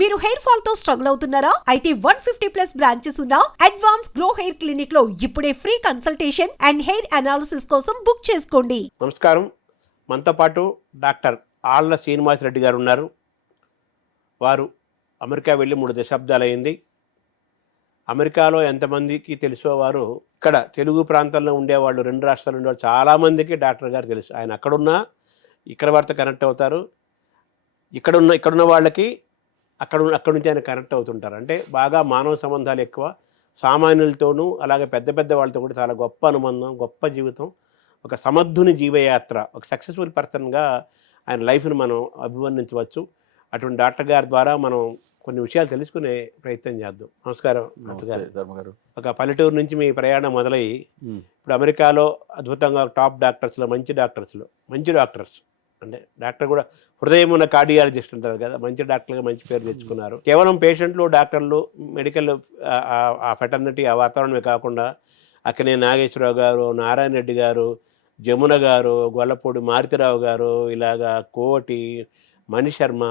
మీరు hair fall తో struggle అవుతున్నారా? అయితే 150+ బ్రాంచెస్ ఉన్న అడ్వాన్స్ గ్రో హెయిర్ క్లినిక్ లో ఇప్పుడే free consultation and hair analysis కోసం బుక్ చేసుకోండి. నమస్కారం. మనతో పాటు డాక్టర్ ఆళ్ల శ్రీనివాసరెడ్డి గారు ఉన్నారు. వారు అమెరికా వెళ్ళి 3 దశాబ్దాలు అయింది. అమెరికాలో ఎంతమందికి తెలుసో వారు ఇక్కడ తెలుగు ప్రాంతంలో ఉండేవాళ్ళు, 2 రాష్ట్రాలు ఉండేవాళ్ళు చాలామందికి డాక్టర్ గారు తెలుసు. ఆయన అక్కడున్నా ఇక్కడ వారితో కనెక్ట్ అవుతారు. ఇక్కడున్న వాళ్ళకి అక్కడి నుంచి ఆయన కనెక్ట్ అవుతుంటారు. అంటే బాగా మానవ సంబంధాలు ఎక్కువ, సామాన్యులతోనూ అలాగే పెద్ద పెద్ద వాళ్ళతో కూడా చాలా గొప్ప అనుబంధం, గొప్ప జీవితం, ఒక సమర్థుని జీవయాత్ర, ఒక సక్సెస్ఫుల్ పర్సన్గా ఆయన లైఫ్ని మనం అభివర్ణించవచ్చు. అటువంటి డాక్టర్ గారి ద్వారా మనం కొన్ని విషయాలు తెలుసుకునే ప్రయత్నం చేద్దాం. నమస్కారం డాక్టర్ గారు. ఒక పల్లెటూరు నుంచి మీ ప్రయాణం మొదలయ్యి ఇప్పుడు అమెరికాలో అద్భుతంగా టాప్ డాక్టర్స్లో మంచి డాక్టర్స్ అంటే డాక్టర్ కూడా హృదయం ఉన్న కార్డియాలజిస్ట్ ఉంటారు కదా, మంచి డాక్టర్గా మంచి పేరు తెచ్చుకున్నారు. కేవలం పేషెంట్లు, డాక్టర్లు, మెడికల్ ఆ ఫెటర్నిటీ ఆ వాతావరణమే కాకుండా అక్కనే నాగేశ్వరరావు గారు, నారాయణ రెడ్డి గారు, జమున గారు, గొల్లపూడి మారుతిరావు గారు, ఇలాగా కోటి, మణిశర్మ,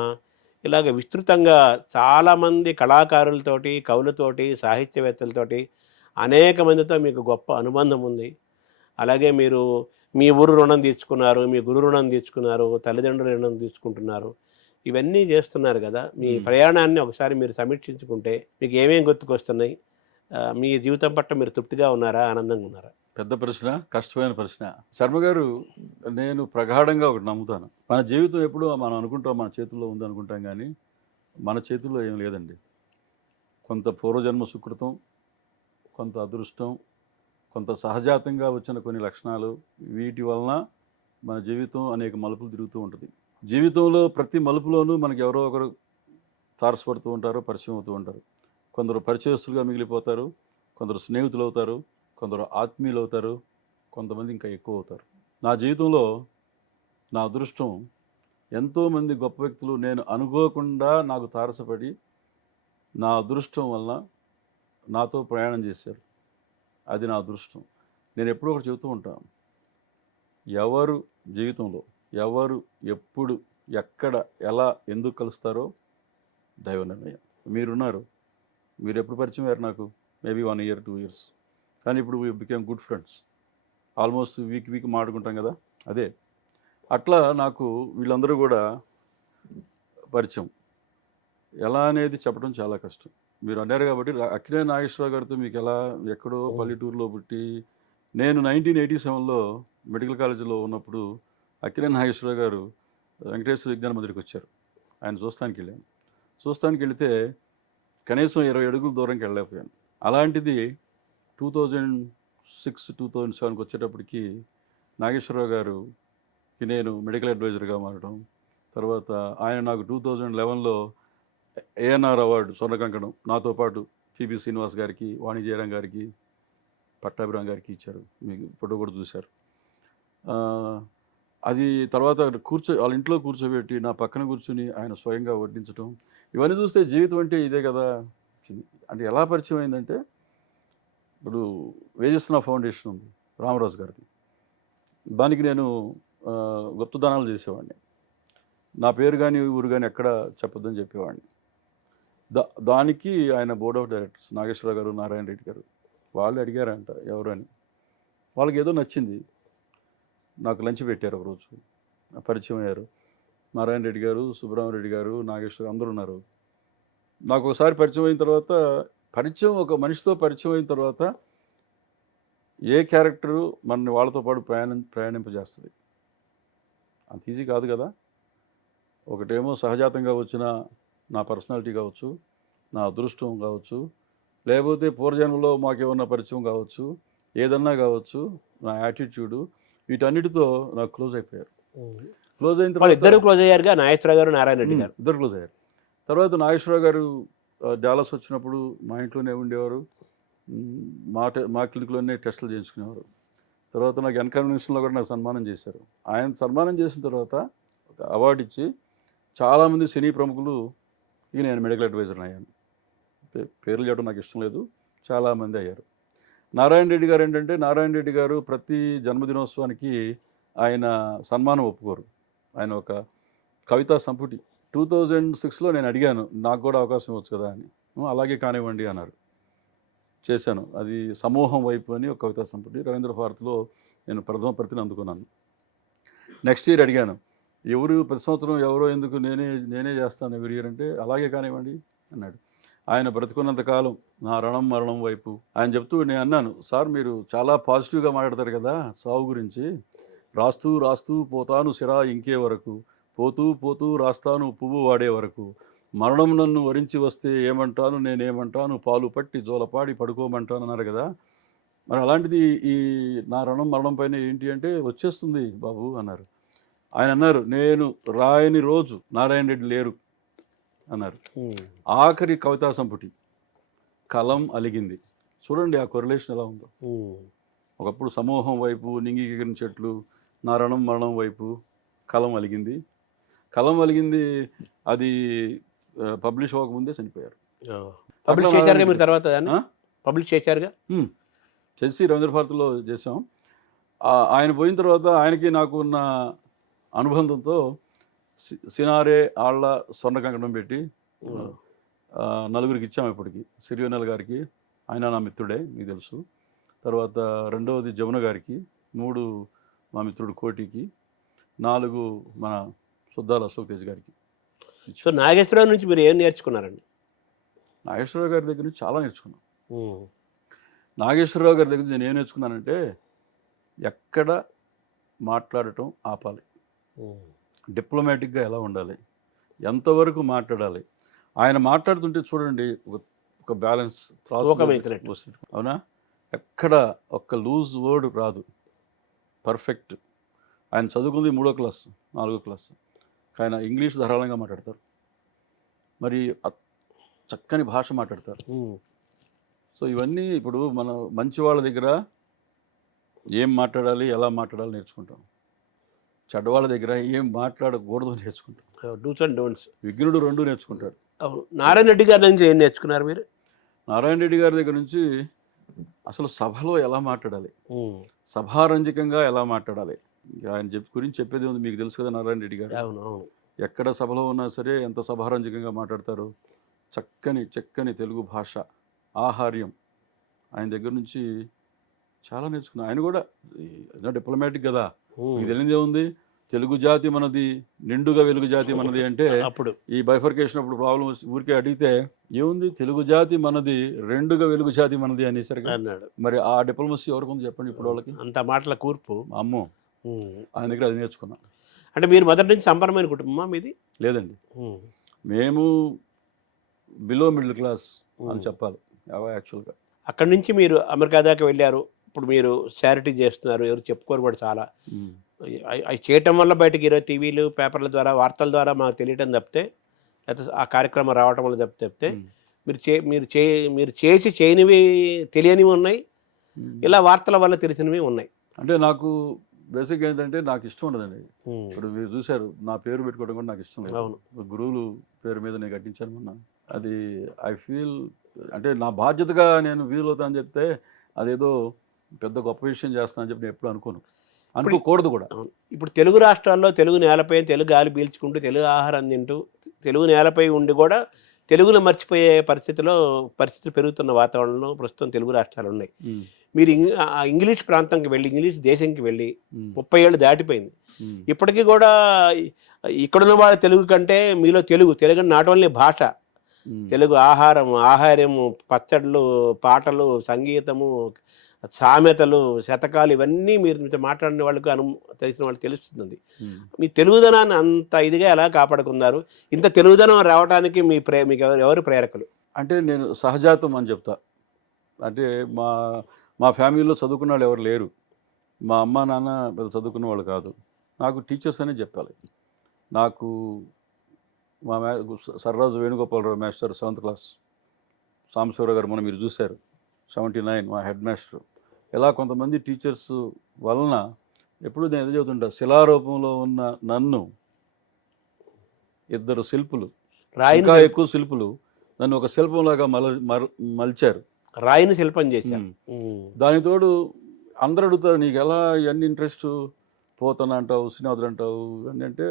ఇలాగ విస్తృతంగా చాలామంది కళాకారులతోటి, కవులతోటి, సాహిత్యవేత్తలతోటి అనేక మందితో మీకు గొప్ప అనుబంధం ఉంది. అలాగే మీరు మీ ఊరు రుణం తీర్చుకున్నారు, మీ గురు రుణం తీర్చుకున్నారు, తల్లిదండ్రుల రుణం తీసుకుంటున్నారు. ఇవన్నీ చేస్తున్నారు కదా. మీ ప్రయాణాన్ని ఒకసారి మీరు సమీక్షించుకుంటే మీకు ఏమేమి గుర్తుకొస్తున్నాయి? మీ జీవితం పట్ల మీరు తృప్తిగా ఉన్నారా, ఆనందంగా ఉన్నారా? పెద్ద ప్రశ్న, కష్టమైన ప్రశ్న. శర్మ గారు, నేను ప్రగాఢంగా ఒకటి నమ్ముతాను. మన జీవితం ఎప్పుడు మనం అనుకుంటాం మన చేతుల్లో ఉందనుకుంటాం, కానీ మన చేతుల్లో ఏం లేదండి. కొంత పూర్వజన్మ సుకృతం, కొంత అదృష్టం, కొంత సహజాతంగా వచ్చిన కొన్ని లక్షణాలు, వీటి వలన మన జీవితం అనేక మలుపులు తిరుగుతూ ఉంటుంది. జీవితంలో ప్రతి మలుపులోనూ మనకి ఎవరో ఒకరు తారసపడుతూ ఉంటారు, పరిచయం అవుతూ ఉంటారు. కొందరు పరిచయస్తులుగా మిగిలిపోతారు, కొందరు స్నేహితులు అవుతారు, కొందరు ఆత్మీయులు అవుతారు, కొంతమంది ఇంకా ఎక్కువ అవుతారు. నా జీవితంలో నా అదృష్టం, ఎంతోమంది గొప్ప వ్యక్తులు నేను అనుకోకుండా నాకు తారసపడి నా అదృష్టం వలన నాతో ప్రయాణం చేశారు. అది నా అదృష్టం. నేను ఎప్పుడూ ఒకటి చెబుతూ ఉంటాను, ఎవరు జీవితంలో ఎవరు ఎప్పుడు ఎక్కడ ఎలా ఎందుకు కలుస్తారో దైవ నిర్ణయం. మీరున్నారు, మీరు ఎప్పుడు పరిచయం అయ్యారు నాకు? మేబీ 1 year 2 years, కానీ ఇప్పుడు we became good friends. Almost week మాట్లాడుకుంటాం కదా. అదే అట్లా నాకు వీళ్ళందరూ కూడా పరిచయం. ఎలా అనేది చెప్పడం చాలా కష్టం. మీరు అన్నారు కాబట్టి, అక్కినేని నాగేశ్వరరావు గారితో మీకు ఎలా, ఎక్కడో పల్లెటూరులో పుట్టి, నేను 1987లో మెడికల్ కాలేజీలో ఉన్నప్పుడు అక్కినేని నాగేశ్వరరావు గారు వెంకటేశ్వర విజ్ఞాన మందిరికి వచ్చారు. ఆయన చూస్తానికి వెళితే కనీసం 20 అడుగుల దూరంకి వెళ్ళలేకపోయాను. అలాంటిది 2006-2007కి వచ్చేటప్పటికి నాగేశ్వరరావు గారుకి నేను మెడికల్ అడ్వైజర్గా మారడం, తర్వాత ఆయన నాకు 2011లో ఏఎన్ఆర్ అవార్డు స్వర్ణ కంకణం నాతో పాటు పిబి శ్రీనివాస్ గారికి, వాణి జయరాం గారికి, పట్టాభిరామ్ గారికి ఇచ్చారు. మీకు ఫోటో కూడా చూశారు. అది తర్వాత వాళ్ళ ఇంట్లో కూర్చోబెట్టి నా పక్కన కూర్చుని ఆయన స్వయంగా వడ్డించడం, ఇవన్నీ చూస్తే జీవితం అంటే ఇదే కదా. అంటే ఎలా పరిచయం అయిందంటే, ఇప్పుడు వేజస్నా ఫౌండేషన్ ఉంది రామరాజు గారిది, దానికి నేను గుప్తదానాలు చేసేవాడిని. నా పేరు కానీ ఊరు కానీ ఎక్కడ చెప్పొద్దని చెప్పేవాడిని. దానికి ఆయన బోర్డ్ ఆఫ్ డైరెక్టర్స్ నాగేశ్వరరావు గారు, నారాయణ రెడ్డి గారు, వాళ్ళు అడిగారంట ఎవరు అని. వాళ్ళకి ఏదో నచ్చింది, నాకు లంచ్ పెట్టారు. ఒకరోజు పరిచయం అయ్యారు. నారాయణ రెడ్డి గారు, సుబ్రహ్మరెడ్డి గారు, నాగేశ్వర అందరూ ఉన్నారు. నాకు ఒకసారి పరిచయం అయిన తర్వాత, ఒక మనిషితో పరిచయం అయిన తర్వాత ఏ క్యారెక్టరు మనని వాళ్ళతో పాటు ప్రయాణింపజేస్తుంది? అంత ఈజీ కాదు కదా. ఒకటేమో సహజాతంగా వచ్చిన నా పర్సనాలిటీ కావచ్చు, నా అదృష్టం కావచ్చు, లేకపోతే పూర్వజన్మలో మాకేమన్నా పరిచయం కావచ్చు, ఏదన్నా కావచ్చు, నా యాటిట్యూడు, వీటన్నిటితో నాకు క్లోజ్ అయిపోయారు. క్లోజ్ అయిన తర్వాత ఇద్దరు క్లోజ్ అయ్యారుగా, నాగేశ్వరరావు గారు, నారాయణ రెడ్డి గారు ఇద్దరు క్లోజ్ అయ్యారు. తర్వాత నాగేశ్వరరావు గారు డాలస్ వచ్చినప్పుడు మా ఇంట్లోనే ఉండేవారు, మా క్లినిక్లోనే టెస్టులు చేయించుకునేవారు. తర్వాత నాకు ఎన్కన్వెన్షన్లో కూడా నాకు సన్మానం చేశారు. ఆయన సన్మానం చేసిన తర్వాత ఒక అవార్డు ఇచ్చి చాలామంది సినీ ప్రముఖులు, ఇక నేను మెడికల్ అడ్వైజర్ని అయ్యాను. పేర్లు చెప్పడం నాకు ఇష్టం లేదు, చాలామంది అయ్యారు. నారాయణ రెడ్డి గారు ఏంటంటే, నారాయణ రెడ్డి గారు ప్రతి జన్మదినోత్సవానికి ఆయన సన్మానం ఒప్పుకోరు. ఆయన ఒక కవితా సంపుటి 2006లో నేను అడిగాను, నాకు కూడా అవకాశం ఇవ్వచ్చు కదా అని. అలాగే కానివ్వండి అన్నారు. చేశాను. అది సమూహం వైపు అని ఒక కవితా సంపుటి రవీంద్ర భారతిలో నేను ప్రథమ ప్రతిని అందుకున్నాను. నెక్స్ట్ ఇయర్ అడిగాను, ప్రతి సంవత్సరం ఎవరో ఎందుకు, నేనే చేస్తాను ఎవరి ఇయర్ అంటే, అలాగే కానివ్వండి అన్నాడు. ఆయన బ్రతుకున్నంత కాలం నా రణం మరణం వైపు ఆయన చెప్తూ, నేను అన్నాను, సార్ మీరు చాలా పాజిటివ్గా మాట్లాడతారు కదా సావు గురించి, రాస్తూ రాస్తూ పోతాను సిరా ఇంకే వరకు, పోతూ పోతూ రాస్తాను పువ్వు వాడే వరకు, మరణం నన్ను వరించి వస్తే ఏమంటాను నేనేమంటాను, పాలు పట్టి జోలపాడి పడుకోమంటాను అన్నారు కదా. మరి అలాంటిది ఈ నా రణం మరణం పైన ఏంటి అంటే, వచ్చేస్తుంది బాబు అన్నారు. ఆయన అన్నారు, నేను రాయని రోజు నారాయణ రెడ్డి లేరు అన్నారు. ఆఖరి కవితా సంపుటి కలం అలిగింది. చూడండి ఆ కొరిలేషన్ ఎలా ఉందో. ఒకప్పుడు సమూహం వైపు నింగికిగిన చెట్లు, నా రణం మరణం వైపు కలం అలిగింది. కలం అలిగింది అది పబ్లిష్ అవ్వకముందే చనిపోయారు. పబ్లిష్ చేశారుగా మీరు తర్వాత పబ్లిష్ చేశారుగా? చేసి రవీంద్ర భారతిలో చేసాం. ఆయన పోయిన తర్వాత ఆయనకి నాకు ఉన్న అనుబంధంతో సినారే ఆళ్ళ స్వర్ణ కంకణం పెట్టి నలుగురికి ఇచ్చాము. ఇప్పటికి సిరివెన్నెల గారికి, ఆయన నా మిత్రుడే మీకు తెలుసు. తర్వాత రెండవది జమున గారికి, 3 మా మిత్రుడు కోటికి, 4 మన సుద్దాల అశోక్ తేజ్ గారికి. సో నాగేశ్వరరావు నుంచి మీరు ఏం నేర్చుకున్నారండి? నాగేశ్వరరావు గారి దగ్గర నుంచి చాలా నేర్చుకున్నాను. నాగేశ్వరరావు గారి దగ్గర నుంచి నేను ఏం నేర్చుకున్నానంటే, ఎక్కడ మాట్లాడటం ఆపాలి, డిప్లొమాటిక్గా ఎలా ఉండాలి, ఎంతవరకు మాట్లాడాలి. ఆయన మాట్లాడుతుంటే చూడండి, ఒక బ్యాలెన్స్ అవునా, ఎక్కడ ఒక్క లూజ్ వర్డ్ రాదు, పర్ఫెక్ట్. ఆయన చదువుకుంది 3వ క్లాసు 4వ క్లాసు, ఆయన ఇంగ్లీష్ ధారాళంగా మాట్లాడతారు, మరి చక్కని భాష మాట్లాడతారు. సో ఇవన్నీ ఇప్పుడు మన మంచి వాళ్ళ దగ్గర ఏం మాట్లాడాలి, ఎలా మాట్లాడాలి నేర్చుకుంటాం. చెడ్డవాళ్ళ దగ్గర ఏం మాట్లాడకూడదు నేర్చుకుంటాం. Dos and don'ts. విఘ్నుడు 2 నేర్చుకుంటాడు. నారాయణ రెడ్డి గారి నుంచి ఏం నేర్చుకున్నారు మీరు? నారాయణ రెడ్డి గారి దగ్గర నుంచి అసలు సభలో ఎలా మాట్లాడాలి, సభారంజకంగా ఎలా మాట్లాడాలి. ఆయన గురించి చెప్పేది ఉంది, మీకు తెలుసు కదా నారాయణ రెడ్డి గారు. ఎక్కడ సభలో ఉన్నా సరే ఎంత సభారంజకంగా మాట్లాడతారు. చక్కని తెలుగు భాష, ఆహార్యం, ఆయన దగ్గర నుంచి చాలా నేర్చుకున్నాను. ఆయన కూడా డిప్లొమాటిక్ కదా, మీకు తెలియదే ఉంది. తెలుగు జాతి మనది, నిండుగా వెలుగు జాతి మనది అంటే, అప్పుడు ఈ బైఫర్కేషన్ అప్పుడు ప్రాబ్లం ఊరికే అడిగితే ఏముంది, తెలుగు జాతి మనది, రెండుగా వెలుగు జాతి మనది అనేసరికి అన్నాడు. మరి ఆ డిప్లొమసీ ఎవరికి ఉంది చెప్పండి ఇప్పుడు వాళ్ళకి? అంత మాటల కూర్పు అమ్మో. ఆయన దగ్గర అది నేర్చుకున్నాం. అంటే మీరు మొదటి నుంచి సంపన్నమైన కుటుంబమా మీది? లేదండి, మేము బిలో మిడిల్ క్లాస్ అని చెప్పాలి యాక్చువల్గా. అక్కడి నుంచి మీరు అమెరికా దాకా వెళ్ళారు. ఇప్పుడు మీరు చారిటీ చేస్తున్నారు, ఎవరు చెప్పుకోరు కూడా చాలా. అవి చేయటం వల్ల బయటకు ఈరోజు టీవీలు పేపర్ల ద్వారా వార్తల ద్వారా మాకు తెలియటం తప్పితే, లేకపోతే ఆ కార్యక్రమం రావటం వల్ల తప్పితే మీరు చేసి చేయనివి తెలియనివి ఉన్నాయి, ఇలా వార్తల వల్ల తెలిసినవి ఉన్నాయి. అంటే నాకు బేసిక్ ఏంటంటే నాకు ఇష్టం ఉండదండి. ఇప్పుడు మీరు చూశారు, నా పేరు పెట్టుకోవడం కూడా నాకు ఇష్టం లేదు. అవును, గురువులు పేరు మీద నేను కట్టించాను మొన్న. అది ఐ ఫీల్ అంటే నా బాధ్యతగా నేను వీలవుతా అని చెప్తే అదేదో పెద్ద గొప్ప విషయం చేస్తానని చెప్పి నేను ఎప్పుడు అనుకోకూడదు కూడా. ఇప్పుడు తెలుగు రాష్ట్రాల్లో తెలుగు నేలపై తెలుగు గాలి పీల్చుకుంటూ తెలుగు ఆహారం తింటూ తెలుగు నేలపై ఉండి కూడా తెలుగును మర్చిపోయే పరిస్థితులు పెరుగుతున్న వాతావరణంలో ప్రస్తుతం తెలుగు రాష్ట్రాలు ఉన్నాయి. మీరు ఇంగ్లీష్ ప్రాంతంకి వెళ్ళి, ఇంగ్లీష్ దేశంకి వెళ్ళి 30 ఏళ్ళు దాటిపోయింది. ఇప్పటికీ కూడా ఇక్కడున్న వాళ్ళ తెలుగు కంటే మీలో తెలుగు నాట్ ఓన్లీ భాష, తెలుగు ఆహారము, పచ్చళ్ళు, పాటలు, సంగీతము, సామెతలు, శతకాలు, ఇవన్నీ మీరు మాట్లాడిన వాళ్ళకు తెలిసిన వాళ్ళకి తెలుస్తుంది. మీ తెలుగుదనాన్ని అంత ఇదిగా ఎలా కాపాడుకున్నారు? ఇంత తెలుగుదనం రావడానికి మీకు ఎవరు ప్రేరకులు? అంటే నేను సహజాతం అని చెప్తా. అంటే మా ఫ్యామిలీలో చదువుకున్న వాళ్ళు ఎవరు లేరు. మా అమ్మ నాన్న పెద్ద చదువుకున్న వాళ్ళు కాదు. నాకు టీచర్స్ అనే చెప్పాలి. నాకు మా Sarraju Venugopala Rao master 7th class, Sambasivarao గారు మొన్న మీరు చూశారు 79 మా హెడ్ మాస్టర్. ఇలా కొంతమంది టీచర్స్ వలన ఎప్పుడు నేను ఎదురు చెబుతుంటా, శిలారూపంలో ఉన్న నన్ను 2 శిల్పులు, ఇంకా ఎక్కువ శిల్పులు నన్ను ఒక శిల్పంలాగా మలిచారు, రాయిని శిల్పం చేశాను. దానితోడు అందరూ అడుగుతారు, నీకు ఎలా ఇవన్నీ ఇంట్రెస్ట్, పోతన అంటావు, శ్రీనాథుడు అంటావు, ఇవన్నీ అంటే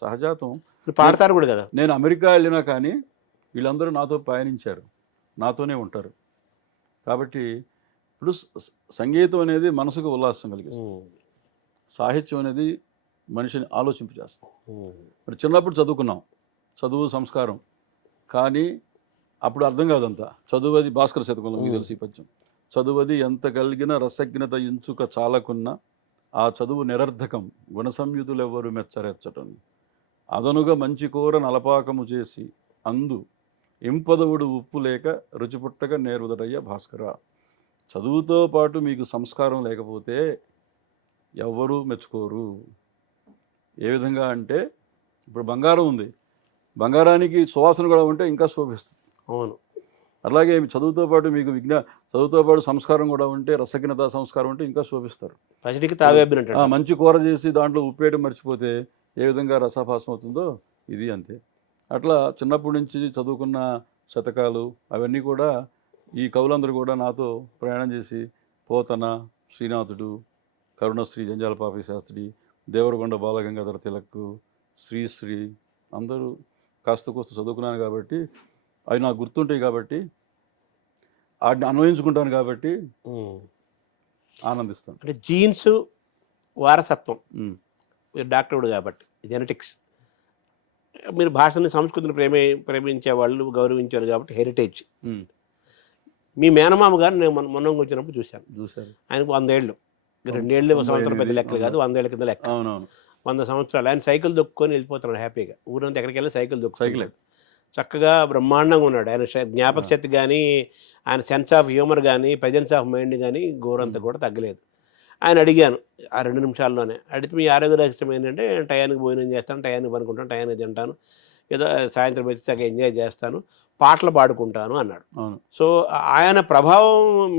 సహజాతం. మీరు పాడతారు కూడా కదా. నేను అమెరికా వెళ్ళినా కానీ వీళ్ళందరూ నాతో పయనించారు, నాతోనే ఉంటారు. కాబట్టి ఇప్పుడు సంగీతం అనేది మనసుకు ఉల్లాసం కలిగిస్తుంది, సాహిత్యం అనేది మనిషిని ఆలోచింపజేస్తాం. మరి చిన్నప్పుడు చదువుకున్నాం, చదువు సంస్కారం, కానీ అప్పుడు అర్థం కాదంతా. చదువది భాస్కర శతకంలో మీకు తెలిసి పద్యం, చదువది ఎంత కలిగిన రసజ్ఞత ఇంచుక చాలకున్న ఆ చదువు నిరర్ధకం గుణసంయుతులెవ్వరు మెచ్చరెచ్చటం అదనుగా మంచి కూర నలపాకము చేసి అందు ఇంపదవుడు ఉప్పు లేక రుచిపుట్టక నేర్వదరయ్య భాస్కర. చదువుతో పాటు మీకు సంస్కారం లేకపోతే ఎవ్వరూ మెచ్చుకోరు. ఏ విధంగా అంటే ఇప్పుడు బంగారం ఉంది, బంగారానికి సువాసన కూడా ఉంటే ఇంకా శోభిస్తుంది. అవును. అలాగే చదువుతో పాటు మీకు చదువుతో పాటు సంస్కారం కూడా ఉంటే, రసజ్ఞత సంస్కారం ఉంటే ఇంకా శోభిస్తారు. పసిడికి తావేబ్బినట్టు. మంచి కూర చేసి దాంట్లో ఉప్పేయడం మర్చిపోతే ఏ విధంగా రసాభాసం అవుతుందో ఇది అంతే. అట్లా చిన్నప్పటి నుంచి చదువుకున్న శతకాలు అవన్నీ కూడా ఈ కవులందరూ కూడా నాతో ప్రయాణం చేసి పోతన, శ్రీనాథుడు, కరుణశ్రీ జంజాల పాపి శాస్త్రి, దేవరకొండ బాలగంగాధర తిలక్, శ్రీశ్రీ అందరూ కాస్త కోస్త చదువుకున్నాను కాబట్టి అవి నాకు గుర్తుంటాయి. కాబట్టి వాటిని అన్వయించుకుంటాను కాబట్టి ఆనందిస్తాను. అంటే జీన్స్ వారసత్వం. మీరు డాక్టరుడు కాబట్టి జెనెటిక్స్. మీరు భాషని సంస్కృతిని ప్రేమించే వాళ్ళు గౌరవించారు కాబట్టి హెరిటేజ్. మీ మేనమామ గారు నేను మొన్న వచ్చినప్పుడు చూశాను. ఆయనకు 100 ఏళ్ళు, 2 ఏళ్ళు సంవత్సరం పెద్ద లెక్కలు కాదు, 100 ఏళ్ళ కింద లెక్క. అవునవును, 100 సంవత్సరాలు ఆయన సైకిల్ దొక్కుని వెళ్ళిపోతున్నాడు హ్యాపీగా. ఊరంతా ఎక్కడికి వెళ్ళి సైకిల్ చక్కగా బ్రహ్మాండంగా ఉన్నాడు. ఆయన జ్ఞాపక శక్తి కానీ, ఆయన సెన్స్ ఆఫ్ హ్యూమర్ కానీ, ప్రజెన్స్ ఆఫ్ మైండ్ కానీ గోరంతా కూడా తగ్గలేదు. ఆయన అడిగాను ఆ 2 నిమిషాల్లోనే, అడిగితే మీ ఆరోగ్య రహస్యం ఏంటంటే టయానికి భోజనం చేస్తాను, టయానికి పనుకుంటాను, టయానికి తింటాను, ఏదో సాయంత్రం వచ్చి చక్కగా ఎంజాయ్ చేస్తాను, పాటలు పాడుకుంటాను అన్నాడు. సో ఆయన ప్రభావం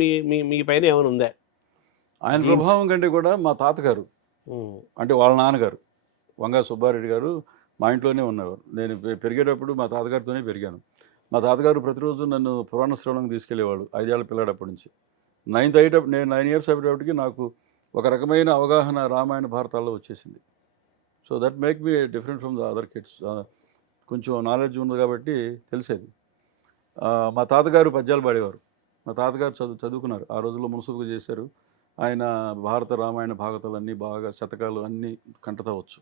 మీ పైన ఏమైనా ఉందా? ఆయన ప్రభావం కంటే కూడా మా తాతగారు, అంటే వాళ్ళ నాన్నగారు వంగా సుబ్బారెడ్డి గారు మా ఇంట్లోనే ఉన్నవారు. నేను పెరిగేటప్పుడు మా తాతగారితోనే పెరిగాను. మా తాతగారు ప్రతిరోజు నన్ను పురాణ శ్రవణంకి తీసుకెళ్లేవాడు 5 ఏళ్ల పిల్లాడప్పటి నుంచి. 9 ఇయర్స్ అయిపోయేటప్పటికి నాకు ఒక రకమైన అవగాహన రామాయణ భారతాల్లో వచ్చేసింది. So that make me different from the other kids. కొంచెం నాలెడ్జ్ ఉంది కాబట్టి తెలిసేది. మా తాతగారు పద్యాలు పాడేవారు. మా తాతగారు చదువుకున్నారు, ఆ రోజుల్లో మున్సిపల్గా చేశారు. ఆయన భారత రామాయణ భాగవతాలన్నీ బాగా శతకాలు అన్నీ కంటతా వచ్చు.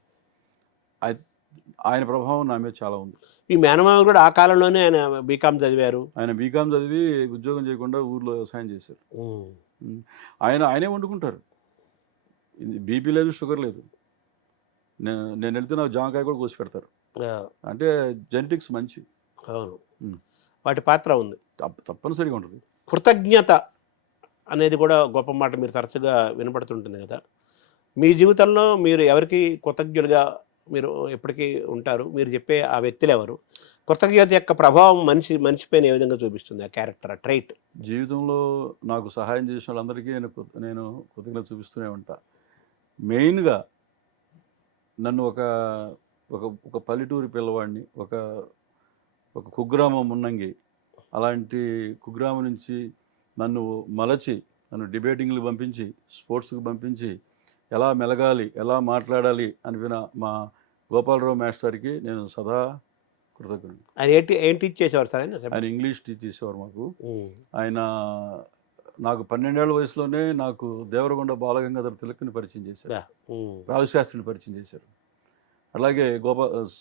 ఆయన ప్రభావం నా మీద చాలా ఉంది. మీ మేనమామ కూడా ఆ కాలంలోనే ఆయన బీకామ్ చదివారు. ఆయన బీకామ్ చదివి ఉద్యోగం చేయకుండా ఊర్లో వ్యవసాయం చేశారు. ఆయనే వండుకుంటారు. బీపీ లేదు, షుగర్ లేదు. నేను వెళ్తే నాకు జామకాయ కూడా కోసి పెడతారు. అంటే జెనెటిక్స్ మంచి. అవును, వాటి పాత్ర ఉంది, తప్పనిసరిగా ఉంటుంది. కృతజ్ఞత అనేది కూడా గొప్ప మాట మీరు తరచుగా వినపడుతుంటుంది కదా. మీ జీవితంలో మీరు ఎవరికి కృతజ్ఞుడిగా మీరు ఎప్పటికీ ఉంటారు? మీరు చెప్పే ఆ వ్యక్తులు ఎవరు? కృతజ్ఞత యొక్క ప్రభావం మనిషి పైన ఏ విధంగా చూపిస్తుంది ఆ క్యారెక్టర్, ఆ ట్రైట్? జీవితంలో నాకు సహాయం చేసిన వాళ్ళందరికీ నేను కృతజ్ఞత చూపిస్తూనే ఉంటా. మెయిన్గా నన్ను ఒక పల్లెటూరి పిల్లవాడిని, ఒక కుగ్రామం మున్నంగి, అలాంటి కుగ్రామం నుంచి నన్ను మలచి, నన్ను డిబేటింగ్లు పంపించి, స్పోర్ట్స్కి పంపించి, ఎలా మెలగాలి, ఎలా మాట్లాడాలి అనిపిన మా గోపాలరావు మాస్టర్కి నేను సదా కృతజ్ఞుడు. ఆయన ఏం టీచ్ చేసేవారు సార్? ఆయన ఇంగ్లీష్ టీచ్ చేసేవారు మాకు. ఆయన నాకు 12 ఏళ్ల వయసులోనే నాకు దేవరకొండ బాలగంగాధర తిలక్ని పరిచయం చేశారు, రావిశాస్త్రిని పరిచయం చేశారు. అలాగే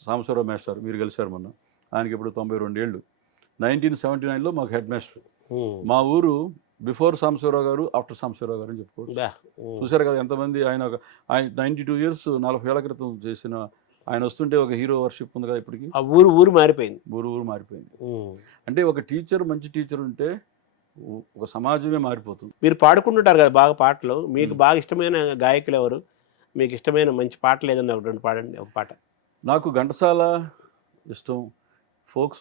సాంబశివరావు మాస్టర్, మీరు కలిశారు మొన్న, ఆయనకి ఇప్పుడు 92 ఏళ్ళు. 1979లో మాకు హెడ్ మాస్టర్. మా ఊరు బిఫోర్ సాంబశివరావు గారు, ఆఫ్టర్ సాంబశివరావు గారు అని చెప్పుకోవచ్చు. చూశారు కదా ఎంతమంది. ఆయన 92 ఇయర్స్ 40 ఏళ్ల క్రితం చేసిన ఆయన వస్తుంటే ఒక హీరో వర్షిప్ ఉంది కదా ఇప్పటికి. ఆ ఊరు మారిపోయింది. ఊరు మారిపోయింది. అంటే ఒక టీచర్, మంచి టీచర్ ఉంటే ఒక సమాజమే మారిపోతుంది. మీరు పాడుకుంటుంటారు కదా బాగా పాటలు. మీకు బాగా ఇష్టమైన గాయకులు ఎవరు? మీకు ఇష్టమైన మంచి పాటలు ఏదన్నా ఒకటి 2 పాడండి, ఒక పాట. నాకు ఘంటసాల ఇష్టం,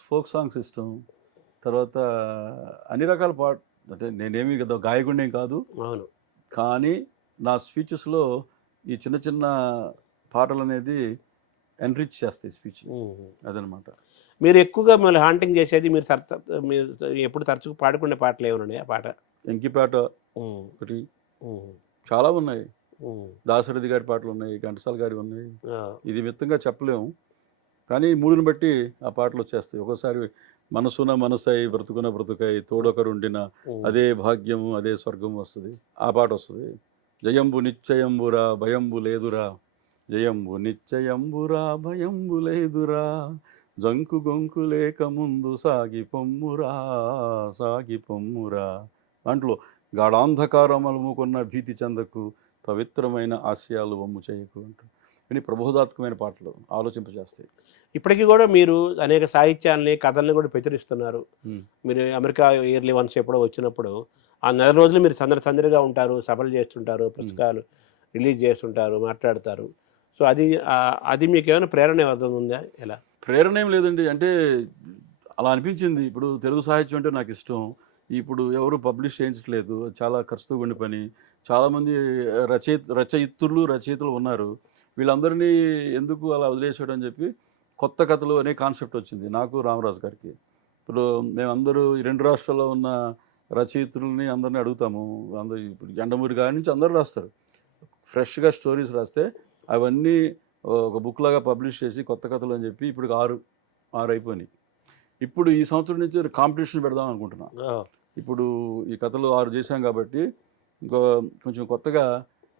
ఫోక్ సాంగ్స్ ఇష్టం, తర్వాత అన్ని రకాల అంటే నేనేమి కదా గాయకుడినేం కాదు. అవును, కానీ నా స్పీచెస్లో ఈ చిన్న చిన్న పాటలు అనేది ఎన్రిచ్ చేస్తాయి స్పీచ్, అదనమాట. మీరు ఎక్కువగా మళ్ళీ హాంటింగ్ చేసేది మీరు ఎప్పుడు తరచుగా పాడుకునే పాటలు ఏమన్నాయి? ఆ పాట ఎంకిపాట ఒకటి, చాలా ఉన్నాయి. దాశరథి గారి పాటలు ఉన్నాయి, ఘంటసాల గారి ఉన్నాయి. ఆ, ఇది మిత్తంగా చెప్పలేము, కానీ మూడుని బట్టి ఆ పాటలు వచ్చేస్తాయి. ఒక్కోసారి మనసున మనసై బ్రతుకున బ్రతుకై తోడొకరుండిన అదే భాగ్యము అదే స్వర్గం వస్తుంది, ఆ పాట వస్తుంది. జయంబు నిశ్చయంబురా భయంబు లేదురా, జయంబు నిశ్చయంబురా భయంబు లేదురా, జంకు గొంకు లేక ముందు సాగి పొమ్మురా సాగి పొమ్మురా. దాంట్లో గాఢాంధకారమలుముకున్న భీతి చెందకు, పవిత్రమైన ఆశయాలు వమ్ము చేయకు అంటారు. కానీ ప్రబోధాత్మకమైన పాటలు ఆలోచింపజేస్తాయి. ఇప్పటికీ కూడా మీరు అనేక సాహిత్యాల్ని కథల్ని కూడా ప్రచురిస్తున్నారు. మీరు అమెరికా ఇయర్లీ వన్స్ ఎప్పుడో వచ్చినప్పుడు ఆ నెల రోజులు మీరు సందడిగా ఉంటారు, సభలు చేస్తుంటారు, పుస్తకాలు రిలీజ్ చేస్తుంటారు, మాట్లాడతారు. సో అది మీకు ఏమైనా ప్రేరణ ఉందా? ఎలా? ప్రేరణ ఏం లేదండి, అంటే అలా అనిపించింది. ఇప్పుడు తెలుగు సాహిత్యం అంటే నాకు ఇష్టం. ఇప్పుడు ఎవరు పబ్లిష్ చేయించట్లేదు, చాలా ఖర్చుతో ఉండి పని. చాలామంది రచయితలు ఉన్నారు. వీళ్ళందరినీ ఎందుకు అలా వదిలేసాడు అని చెప్పి కొత్త కథలు అనే కాన్సెప్ట్ వచ్చింది నాకు, రామరాజు గారికి. ఇప్పుడు మేమందరూ ఈ 2 రాష్ట్రాల్లో ఉన్న రచయితులని అందరినీ అడుగుతాము. అందరూ ఇప్పుడు ఎండమూరి గారి నుంచి అందరూ రాస్తారు, ఫ్రెష్గా స్టోరీస్ రాస్తే అవన్నీ ఒక బుక్ లాగా పబ్లిష్ చేసి కొత్త కథలు అని చెప్పి ఇప్పుడు 6 అయిపోయినాయి. ఇప్పుడు ఈ సంవత్సరం నుంచి కాంపిటీషన్ పెడదాం అనుకుంటున్నా. ఇప్పుడు ఈ కథలు 6 చేశాం కాబట్టి ఇంకో కొంచెం కొత్తగా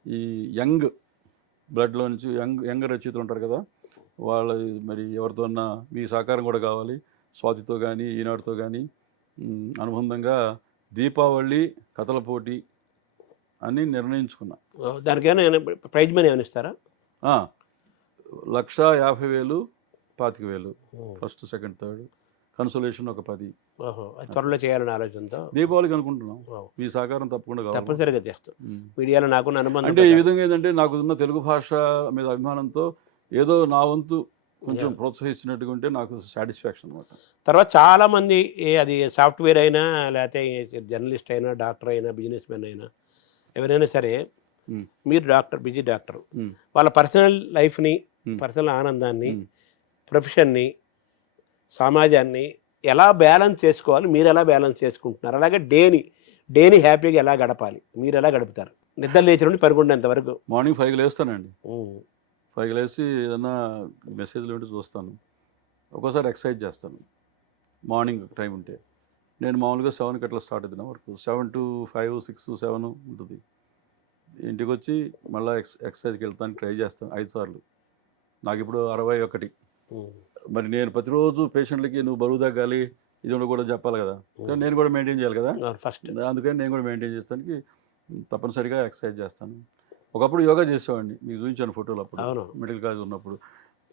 ఈ యంగ్ బ్లడ్లో నుంచి యంగ్ రచయితలు ఉంటారు కదా, వాళ్ళ మరి ఎవరితోన్నా మీ సహకారం కూడా కావాలి. స్వాతితో కానీ ఈనాడుతో కానీ అనుబంధంగా దీపావళి కథల పోటీ అని నిర్ణయించుకున్నా. దానికైనా ప్రైజ్ మనీ ఏమైనా ఇస్తారా? 1,50,000 25,000 ఫస్ట్ సెకండ్ థర్డ్, కన్సోలేషన్ ఒక 10. త్వరలో చేయాలని ఆలోచనతో దీపావళికి అనుకుంటున్నాం. మీ సహకారం తప్పకుండా కావాలి. తప్పనిసరిగా చేస్తాం. మీడియాలో నాకున్న అనుబంధం అంటే ఈ విధంగా ఏంటంటే నాకు ఉన్న తెలుగు భాష మీద అభిమానంతో ఏదో నా వంతు కొంచెం ప్రోత్సహించినట్టుగా ఉంటే నాకు సాటిస్ఫాక్షన్ అనమాట. తర్వాత చాలామంది అది సాఫ్ట్వేర్ అయినా లేకపోతే జర్నలిస్ట్ అయినా డాక్టర్ అయినా బిజినెస్ మ్యాన్ అయినా ఎవరైనా సరే, మీరు బిజీ డాక్టర్, వాళ్ళ పర్సనల్ లైఫ్ని, పర్సనల్ ఆనందాన్ని, ప్రొఫెషన్ని, సమాజాన్ని ఎలా బ్యాలెన్స్ చేసుకోవాలి, మీరు ఎలా బ్యాలెన్స్ చేసుకుంటున్నారు? అలాగే డేని హ్యాపీగా ఎలా గడపాలి, మీరు ఎలా గడుపుతారు? నిద్ర లేచి నుండి పరుగుండేంత వరకు. మార్నింగ్ 5 లేస్తానండి. 5 లేచి ఏదన్నా మెసేజ్లు ఉంటే చూస్తాను. ఒక్కోసారి ఎక్సర్సైజ్ చేస్తాను మార్నింగ్ టైం ఉంటే. నేను మామూలుగా 7కి అట్లా స్టార్ట్ అవుతున్నా వరకు, 7 to 5, 6 to 7 ఉంటుంది. ఇంటికి వచ్చి మళ్ళీ ఎక్సర్సైజ్కి వెళ్తానికి ట్రై చేస్తాను 5 సార్లు. నాకు ఇప్పుడు 61. మరి నేను ప్రతిరోజు పేషెంట్లకి నువ్వు బరువు తగ్గాలి ఇది కూడా చెప్పాలి కదా, నేను కూడా మెయింటైన్ చేయాలి కదా ఫస్ట్. అందుకని నేను కూడా మెయింటైన్ చేస్తానికి తప్పనిసరిగా ఎక్సర్సైజ్ చేస్తాను. ఒకప్పుడు యోగా చేసేవాడిని, మీకు చూపించాను ఫోటోలు. అప్పుడు మిడిల్ క్లాస్ ఉన్నప్పుడు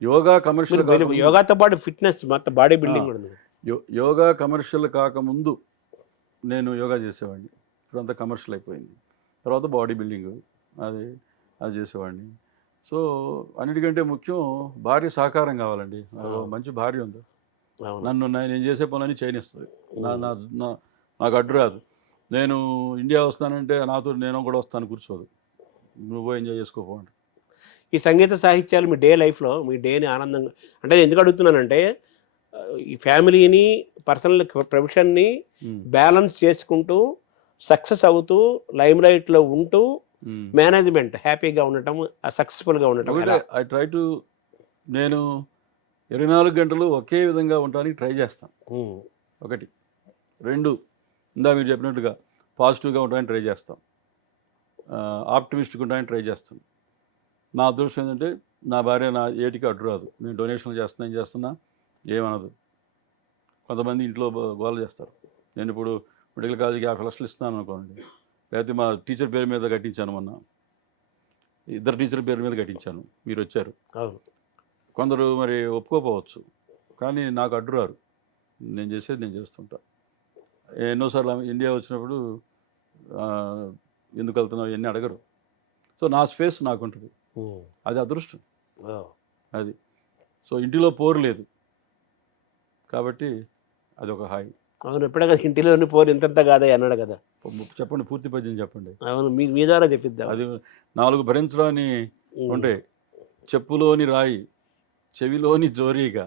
యోగా కమర్షియల్, యోగాతో పాటు ఫిట్నెస్ మొత్తం బాడీ బిల్డింగ్ కూడా ఉంది. యోగా కమర్షియల్ కాకముందు నేను యోగా చేసేవాడిని. ఇప్పుడు అంతా కమర్షియల్ అయిపోయింది. తర్వాత బాడీ బిల్డింగ్ అది చేసేవాడిని. సో అన్నిటికంటే ముఖ్యం భార్య సహకారం కావాలండి. మంచి భార్య ఉంది, నన్ను నేను చేసే పనులన్నీ చేయనిస్తుంది. నాకు అడ్డు రాదు. నేను ఇండియా వస్తానంటే నాతో నేను కూడా వస్తాను, కూర్చోదు, నువ్వు ఎంజాయ్ చేసుకోపోండి. ఈ సంగీత సాహిత్యాలు మీ డే లైఫ్లో మీ డేని ఆనందంగా, అంటే నేను ఎందుకు అడుగుతున్నానంటే ఈ ఫ్యామిలీని, పర్సనల్ ప్రొఫెషన్ని బ్యాలెన్స్ చేసుకుంటూ సక్సెస్ అవుతూ లైమ్ లైట్లో ఉంటూ మేనేజ్మెంట్ హ్యాపీగా ఉండటం, సక్సెస్ఫుల్గా ఉండటం. ఐ ట్రై టు, నేను 24 గంటలు ఒకే విధంగా ఉండడానికి ట్రై చేస్తాను. 1, 2 ఇందా మీరు చెప్పినట్టుగా పాజిటివ్గా ఉండడానికి ట్రై చేస్తాం, ఆప్టిమిస్టిక్ ఉండడానికి ట్రై చేస్తాను. నా అదృష్టం ఏంటంటే నా భార్య నా ఏటికి అడ్డు రాదు. నేను డొనేషన్లు చేస్తున్నా, ఏం చేస్తున్నా ఏమనదు. కొంతమంది ఇంట్లో గోల చేస్తారు. నేను ఇప్పుడు మెడికల్ కాలేజీకి 50 లక్షలు ఇస్తున్నాను అనుకోండి, లేకపోతే మా టీచర్ పేరు మీద కట్టించాను, మొన్న 2 టీచర్ పేరు మీద కట్టించాను, మీరు వచ్చారు. కొందరు మరి ఒప్పుకోపోవచ్చు, కానీ నాకు అడ్డు రారు. నేను చేసేది నేను చేస్తుంటా. ఎన్నోసార్లు ఇండియా వచ్చినప్పుడు ఎందుకు వెళ్తున్నావు ఇవన్నీ అడగరు. సో నా స్పేస్ నాకు ఉంటుంది, అది అదృష్టం అది. సో ఇంటిలో పోరు లేదు కాబట్టి అది ఒక హాయి. అవును, ఎప్పుడే కదా ఇంటిలోని పోరు ఇంతంత కాదా అన్నాడు కదా. చెప్పండి, పూర్తి పద్యం చెప్పండి. అవును, మీ ద్వారా చెప్పిద్దాం. అది 4 భరించడాన్ని ఉంటే, చెప్పులోని రాయి, చెవిలోని జోరీగా,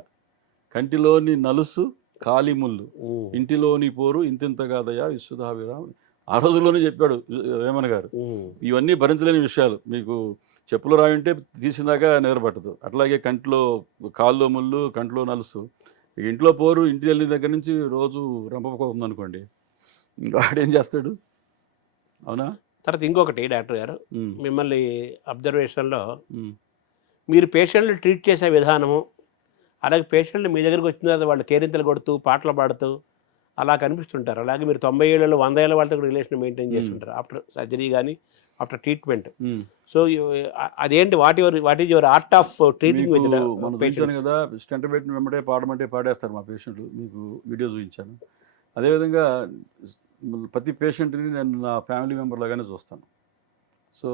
కంటిలోని నలుసు కాలిముళ్ళు, ఇంటిలోని పోరు ఇంతింత కాదయా విశ్వధావిరా, ఆ రోజుల్లోనే చెప్పాడు వేమన గారు. ఇవన్నీ భరించలేని విషయాలు. మీకు చెప్పులు రాయుంటే తీసిందాక నిద్రపట్టదు. అట్లాగే కంట్లో కాల్లో ముళ్ళు, కంట్లో నలుసు. ఇక ఇంట్లో పోరు, ఇంటికి వెళ్ళిన దగ్గర నుంచి రోజు రంపక ఉందనుకోండి, ఇంకా వాడేం చేస్తాడు? అవునా? తర్వాత ఇంకొకటి డాక్టర్ గారు, ఉమ్, మిమ్మల్ని అబ్జర్వేషన్లో ఉమ్, మీరు పేషెంట్లు ట్రీట్ చేసే విధానము, అలాగే పేషెంట్లు మీ దగ్గరికి వచ్చిన తర్వాత వాళ్ళు కేరింతలు కొడుతూ పాటలు పాడుతూ అలా కనిపిస్తుంటారు. అలాగే మీరు 90 ఏళ్ళు 100 ఏళ్ళ వాళ్ళతో కూడా రిలేషన్ మెయింటైన్ చేస్తుంటారు ఆఫ్టర్ సర్జరీ కానీ ఆఫ్టర్ ట్రీట్మెంట్. ఉమ్. సో అదేంటి, what is your art of treating మీకు విత్ మనం చూపించాను కదా, స్టెంట్ పెట్టిన వెంబడే పాడమంటే పాడేస్తారు మా పేషెంట్లు. మీకు వీడియో చూపించాను. అదేవిధంగా ప్రతి పేషెంట్ని నేను నా ఫ్యామిలీ మెంబర్ లాగానే చూస్తాను. సో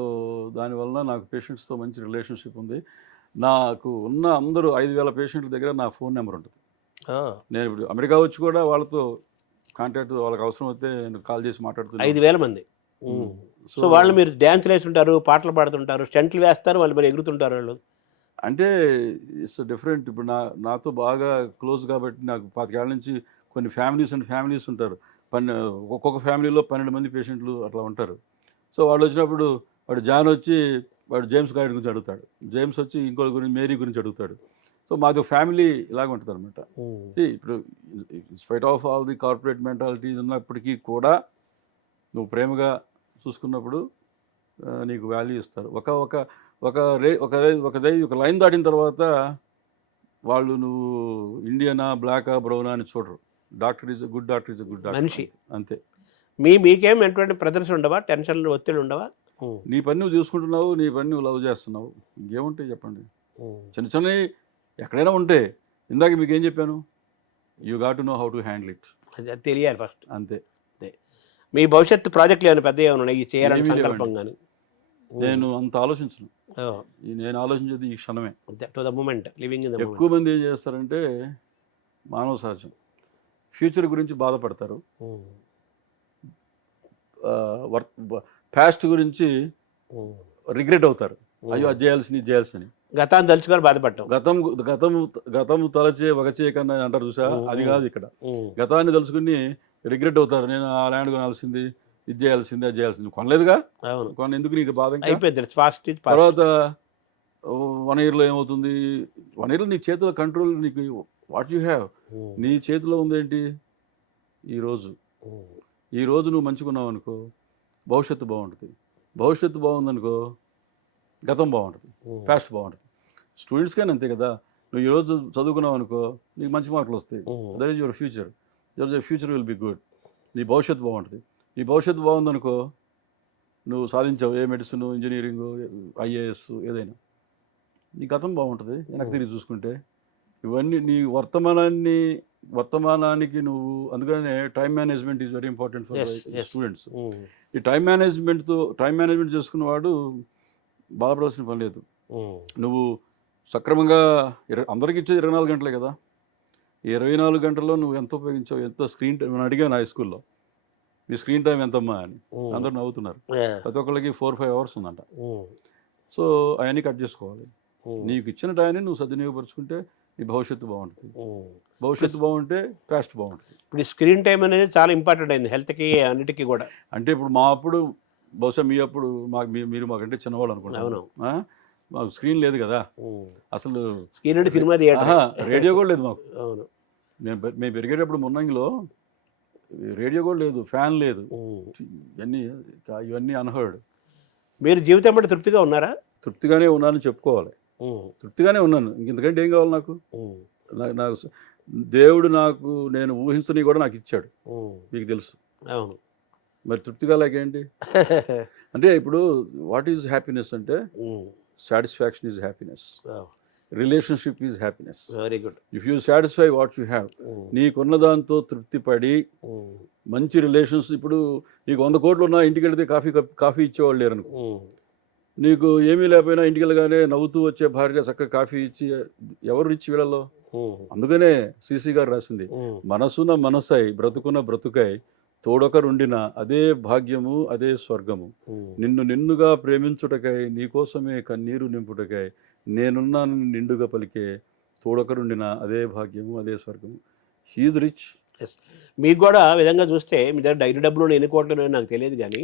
దానివల్ల నాకు పేషెంట్స్తో మంచి రిలేషన్షిప్ ఉంది. నాకు ఉన్న అందరూ 5,000 పేషెంట్ల దగ్గర నా ఫోన్ నెంబర్ ఉంటుంది. నేను ఇప్పుడు అమెరికా వచ్చి కూడా వాళ్ళతో కాంటాక్ట్, వాళ్ళకి అవసరం అయితే నేను కాల్ చేసి మాట్లాడుతున్నాను. 5,000 మంది. సో వాళ్ళు మీరు డ్యాన్స్లు వేస్తుంటారు, పాటలు పాడుతుంటారు, స్టంట్లు వేస్తారు, వాళ్ళు మరి ఎగురుతుంటారు వాళ్ళు. అంటే ఇట్స్ డిఫరెంట్. ఇప్పుడు నాతో బాగా క్లోజ్ కాబట్టి నాకు 25 ఏళ్ళ నుంచి కొన్ని ఫ్యామిలీస్ ఉంటారు. ఒక్కొక్క ఫ్యామిలీలో 12 మంది పేషెంట్లు అట్లా ఉంటారు. సో వాళ్ళు వచ్చినప్పుడు వాడు జాన్ వచ్చి వాడు జేమ్స్ గారి గురించి అడుగుతాడు, జేమ్స్ వచ్చి ఇంకో గురించి మేరీ గురించి అడుగుతాడు. సో మాది ఫ్యామిలీ ఇలాగ ఉంటుంది అనమాట. ఇప్పుడు in spite of all the corporate mentalities ఉన్నప్పటికీ కూడా నువ్వు ప్రేమగా చూసుకున్నప్పుడు నీకు వాల్యూ ఇస్తారు. ఒక లైన్ దాటిన తర్వాత వాళ్ళు నువ్వు ఇండియనా, బ్లాకా, బ్రౌనా అని చూడరు. డాక్టర్ ఈజ్ గుడ్ డాక్టర్ మనిషి అంతే. మీకేం ఎటువంటి ప్రెజర్స్ ఉండవా, టెన్షన్లు, ఒత్తిడి ఉండవా? నీ పని నువ్వు చూసుకుంటున్నావు, నీ పని నువ్వు లవ్ చేస్తున్నావు, ఇంకేముంటాయి చెప్పండి. చిన్న చిన్నవి ఎక్కడైనా ఉంటే, ఇందాక మీకు ఏం చెప్పాను, you got to know how to handle it. అది తెలియాలి ఫస్ట్. అంతే. మీ భవిష్యత్తు ప్రాజెక్టులు ఏమైనా పెద్ద ఏమైనా ఉన్నాయి చేయాలని ఏమీ సంకల్పం లేవండి. కానీ? నేను అంత ఆలోచించను. నేను ఆలోచించేది ఈ క్షణమే. To the moment, living in the ఎక్కువ మంది ఏం చేస్తారంటే, మానవ సహజం, ఫ్యూచర్ గురించి బాధపడతారు, పాస్ట్ గురించి రిగ్రెట్ అవుతారు. అయ్యో అది చేయాల్సింది, ఇది చేయాల్సింది. గతాన్ని తలుచుకొని బాధపడటం. గతము తలచే వగచే కన్నా అంటారు చూసా, అది కాదు ఇక్కడ. గతాన్ని తలుచుకుని రిగ్రెట్ అవుతారు. నేను ఆ ల్యాండ్ కొనాల్సింది, ఇది చేయాల్సింది, అది చేయాల్సింది. కొనలేదుగా, కొన ఎందుకు నీకు బాధ? అయిపోయింది. తర్వాత 1 yearలో ఏమవుతుంది? 1 yearలో నీ చేతిలో కంట్రోల్, నీకు వాట్ యు హ్యావ్, నీ చేతిలో ఉందేంటి? ఈ రోజు నువ్వు మంచుకున్నావు అనుకో, భవిష్యత్తు బాగుంటుంది. భవిష్యత్తు బాగుందనుకో, గతం బాగుంటుంది, పాస్ట్ బాగుంటుంది. స్టూడెంట్స్ కానీ అంతే కదా. నువ్వు ఈరోజు చదువుకున్నావు అనుకో, నీకు మంచి మార్కులు వస్తాయి. That is your future. Future will be good. నీ భవిష్యత్తు బాగుంటుంది. నీ భవిష్యత్తు బాగుందనుకో, నువ్వు సాధించావు, ఏ మెడిసిన్, ఇంజనీరింగ్, IAS ఏదైనా, నీ గతం బాగుంటుంది. వెనక్కి తిరిగి చూసుకుంటే ఇవన్నీ నీ వర్తమానానికి నువ్వు. అందుకనే time management is very important for students. ఈ టైం మేనేజ్మెంట్ చేసుకున్నవాడు బాధపడాల్సిన పని లేదు. నువ్వు సక్రమంగా అందరికి ఇచ్చేది 24 గంటలే కదా. ఈ 24 గంటల్లో నువ్వు ఎంత ఉపయోగించావు, ఎంత స్క్రీన్ టైం. నేను అడిగాను హై స్కూల్లో, మీ స్క్రీన్ టైం ఎంతమ్మా అని. అందరూ నవ్వుతున్నారు. ప్రతి ఒక్కరికి 4-5 hours ఉందంట. సో అవన్నీ కట్ చేసుకోవాలి. నీకు ఇచ్చిన టైంని నువ్వు సద్వినియోగపరుచుకుంటే నీ భవిష్యత్తు బాగుంటుంది. భవిష్యత్తు బాగుంటే పాస్ట్ బాగుంటుంది. ఇప్పుడు స్క్రీన్ టైం అనేది చాలా ఇంపార్టెంట్ అయింది హెల్త్కి, అన్నిటికీ కూడా. అంటే ఇప్పుడు మా అప్పుడు, బహుశా మీ అప్పుడు, మీరు మాకంటే చిన్నవాళ్ళు అనుకుంటున్నాను, మాకు స్క్రీన్ లేదు కదా అసలు. స్క్రీన్ అంటే సినిమా థియేటర్, రేడియో కూడా లేదు మాకు. అవును. మేము పెరిగేటప్పుడు మున్నంగిలో రేడియో కూడా లేదు, ఫ్యాన్ లేదు, ఇవన్నీ అన్హర్డ్. మీరు జీవితం బట్టి తృప్తిగా ఉన్నారా? తృప్తిగానే ఉన్నానని చెప్పుకోవాలి. తృప్తిగానే ఉన్నాను. ఇంకెందుకంటే ఏం కావాలి నాకు? నాకు దేవుడు నేను ఊహించని కూడా నాకు ఇచ్చాడు, మీకు తెలుసు. అవును. మరి తృప్తిగా లేకేంటి? అంటే ఇప్పుడు వాట్ ఈజ్ హ్యాపీనెస్ అంటే, satisfaction is happiness, relationship is happiness. Very good. If you satisfy what you have, నీకున్న దాంతో తృప్తి పడి మంచి రిలేషన్స్. ఇప్పుడు నీకు 100 కోట్లు ఉన్నా ఇంటికి వెళితే కాఫీ ఇచ్చేవాళ్ళు లేరు అనుకో. నీకు ఏమీ లేకపోయినా ఇంటికి వెళ్ళగానే నవ్వుతూ వచ్చే భార్య చక్కగా కాఫీ ఇచ్చి, ఎవరు ఇచ్చి వీళ్ళలో? అందుకనే శ్రీశ్రీ గారు రాసింది, మనసున మనసై బ్రతుకున బ్రతుకై తోడొకరుండిన అదే భాగ్యము అదే స్వర్గము, నిన్నుగా ప్రేమించుటకై నీకోసమే కన్నీరు నింపుటకై నేనున్నాను నిండుగా పలికే తోడొకరుండిన అదే భాగ్యము అదే స్వర్గము. హీఈస్ రిచ్, మీకు కూడా ఆ విధంగా చూస్తే మీ దగ్గర డైరీ డబ్బులు ఎన్ని కోట్లు ఉన్నాయో నాకు తెలియదు కానీ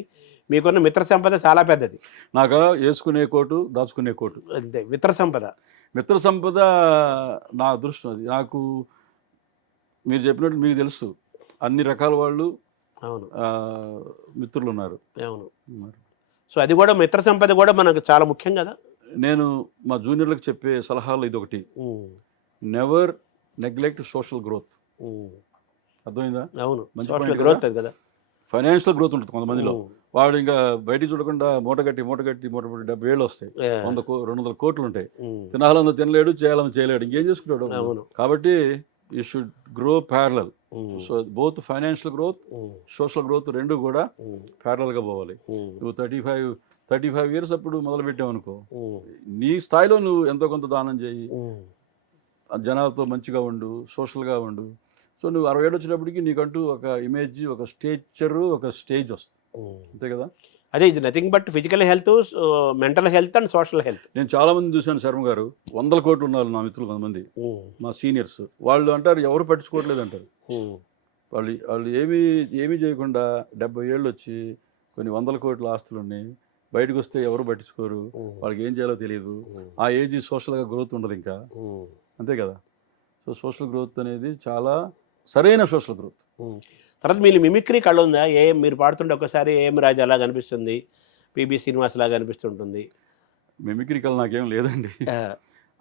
మీకున్న మిత్ర సంపద చాలా పెద్దది. నాకు వేసుకునే కోటు దాచుకునే కోటు అంతే మిత్ర సంపద. మిత్ర సంపద నా అదృష్టం. అది నాకు మీరు చెప్పినట్టు మీకు తెలుసు అన్ని రకాల వాళ్ళు అవును మిత్రులు ఉన్నారు. అవును. సో అది కూడా మిత్ర సంపద కూడా మనకు చాలా ముఖ్యం కదా. నేను మా జూనియర్లకు చెప్పే సలహాలు ఇదొకటి, నెవర్ నెగ్లెక్ట్ సోషల్ గ్రోత్. అర్థమైందా? అవును, మంచి సోషల్ point గ్రోత్ కదా. అది కదా. ఫైనాన్షియల్ గ్రోత్ ఉంటుంది కొంతమందిలో. వాడు ఇంకా బయటికి చూడకుండా మూట కట్టి 70 ఏళ్ళు వస్తాయి, 200 కోట్లు ఉంటాయి. తినాలన్న తినలేడు, చేయాలని చేయలేడు, ఇంకేం చేసుకుంటాడు. అవును. కాబట్టి you should grow parallel. So both financial growth, social growth రెండు కూడా ప్యారలల్గా పోవాలి. నువ్వు 35 ఇయర్స్ అప్పుడు మొదలు పెట్టావు అనుకో, నీ స్థాయిలో నువ్వు ఎంతో కొంత దానం చేయి, జనాలతో మంచిగా ఉండు, సోషల్గా ఉండు. సో నువ్వు 60 ఏళ్ళు వచ్చేటప్పటికి నీకంటూ ఒక ఇమేజ్, ఒక స్టేచరు, ఒక స్టేజ్ వస్తుంది. అంతే కదా. అదే ఇది nothing but physical health, mental health and social health. నేను చాలా మంది చూశాను శర్మ గారు, 100 కోట్లు ఉన్నారు నా మిత్రులు కొంతమంది, మా సీనియర్స్. వాళ్ళు అంటారు ఎవరు పట్టించుకోవట్లేదు అంటారు. వాళ్ళు ఏమీ చేయకుండా 70 ఏళ్ళు వచ్చి కొన్ని 100 కోట్ల ఆస్తులు ఉన్నాయి, బయటకు వస్తే ఎవరు పట్టించుకోరు, వాళ్ళకి ఏం చేయాలో తెలియదు. ఆ ఏజ్ సోషల్గా గ్రోత్ ఉండదు ఇంకా. అంతే కదా. సో సోషల్ గ్రోత్ అనేది చాలా సరైన సోషల్ గ్రోత్. తర్వాత మీరు మిమిక్రీ కళ ఉందా? మీరు పాడుతుంటే ఒకసారి ఏం రాజు అలా కనిపిస్తుంది, పిబి శ్రీనివాస్ లాగా అనిపిస్తుంటుంది. మిమిక్రీ కళ నాకేం లేదండి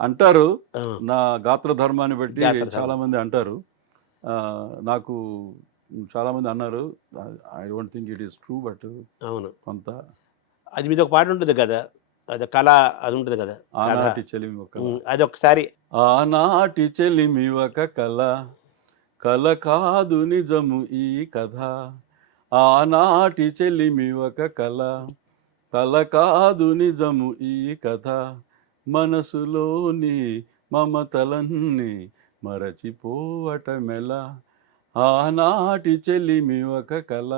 అంటారు. నా గాత్ర ధర్మాన్ని బట్టి చాలా మంది అంటారు. నాకు చాలా మంది అన్నారు. I don't think it is true, but అవును కొంత అది మీద ఒక పాట ఉంటుంది కదా, అది కళ, అది ఉంటుంది కదా, ఆనాటి చెలిమి ఒక అది ఒకసారి. ఆనాటి చెలిమి ఒక కళ, కళ కాదు నిజము ఈ కథ. ఆనాటి చెలిమి ఒక కళ, కళ కాదు నిజము ఈ కథ. మనసులోని మమతలన్నీ మరచిపోవటమెలా. ఆనాటి చెలిమి ఒక కళ.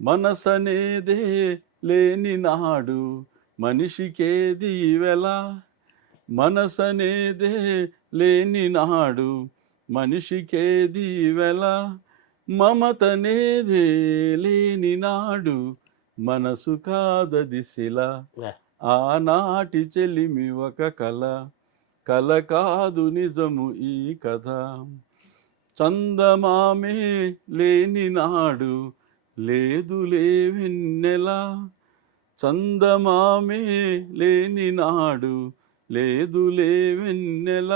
మనసనేదే లేని నాడు మనిషికేది వెల. మనసనేదే లేని నాడు మనిషికేది వెల. మమతనేదే లేని నాడు మనసు కాదది శిల. ఆనాటి చెలిమి ఒక కళ, కళ కాదు నిజము ఈ కథ. చందమామే లేని నాడు లేదులే వెన్నెల. చందమామే లేని నాడు లేదులే వెన్నెల.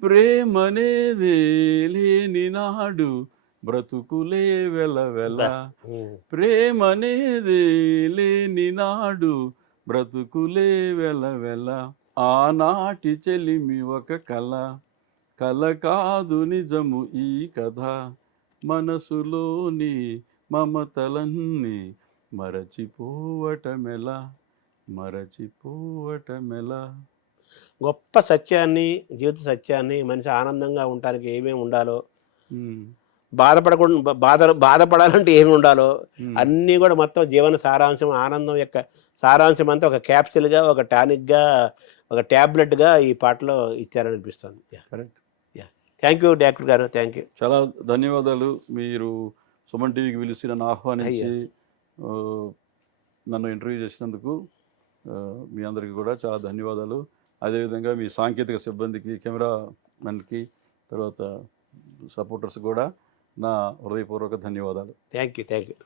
ప్రేమనేదే లేని నాడు బ్రతుకులే వెలవెల. ప్రేమనేదే లేని నాడు బ్రతుకులే వెలవెల. ఆనాటి చెలిమి ఒక కళ, కళ కాదు నిజము ఈ కథ. మనసులోని మమతలన్నీ మరచిపోవటమెలా, మరచిపోవటమెలా. గొప్ప సత్యాన్ని, జీవిత సత్యాన్ని, మనిషి ఆనందంగా ఉండటానికి ఏమేమి ఉండాలో, బాధపడకుండా బాధపడాలంటే ఏమి ఉండాలో అన్నీ కూడా మొత్తం జీవన సారాంశం, ఆనందం యొక్క సారాంశం అంతా ఒక క్యాప్సిల్గా, ఒక టానిక్గా, ఒక ట్యాబ్లెట్గా ఈ పాటలో ఇచ్చారనిపిస్తుంది. కరెక్ట్. థ్యాంక్ యూ డాక్టర్ గారు, థ్యాంక్ యూ. చాలా ధన్యవాదాలు. మీరు సుమన్ టీవీకి పిలిచి నన్ను ఆహ్వానించి నన్ను ఇంటర్వ్యూ చేసినందుకు మీ అందరికీ కూడా చాలా ధన్యవాదాలు. అదేవిధంగా మీ సాంకేతిక సిబ్బందికి, కెమెరామెన్కి, తర్వాత సపోర్టర్స్ కూడా నా హృదయపూర్వక ధన్యవాదాలు. Thank you. Thank you.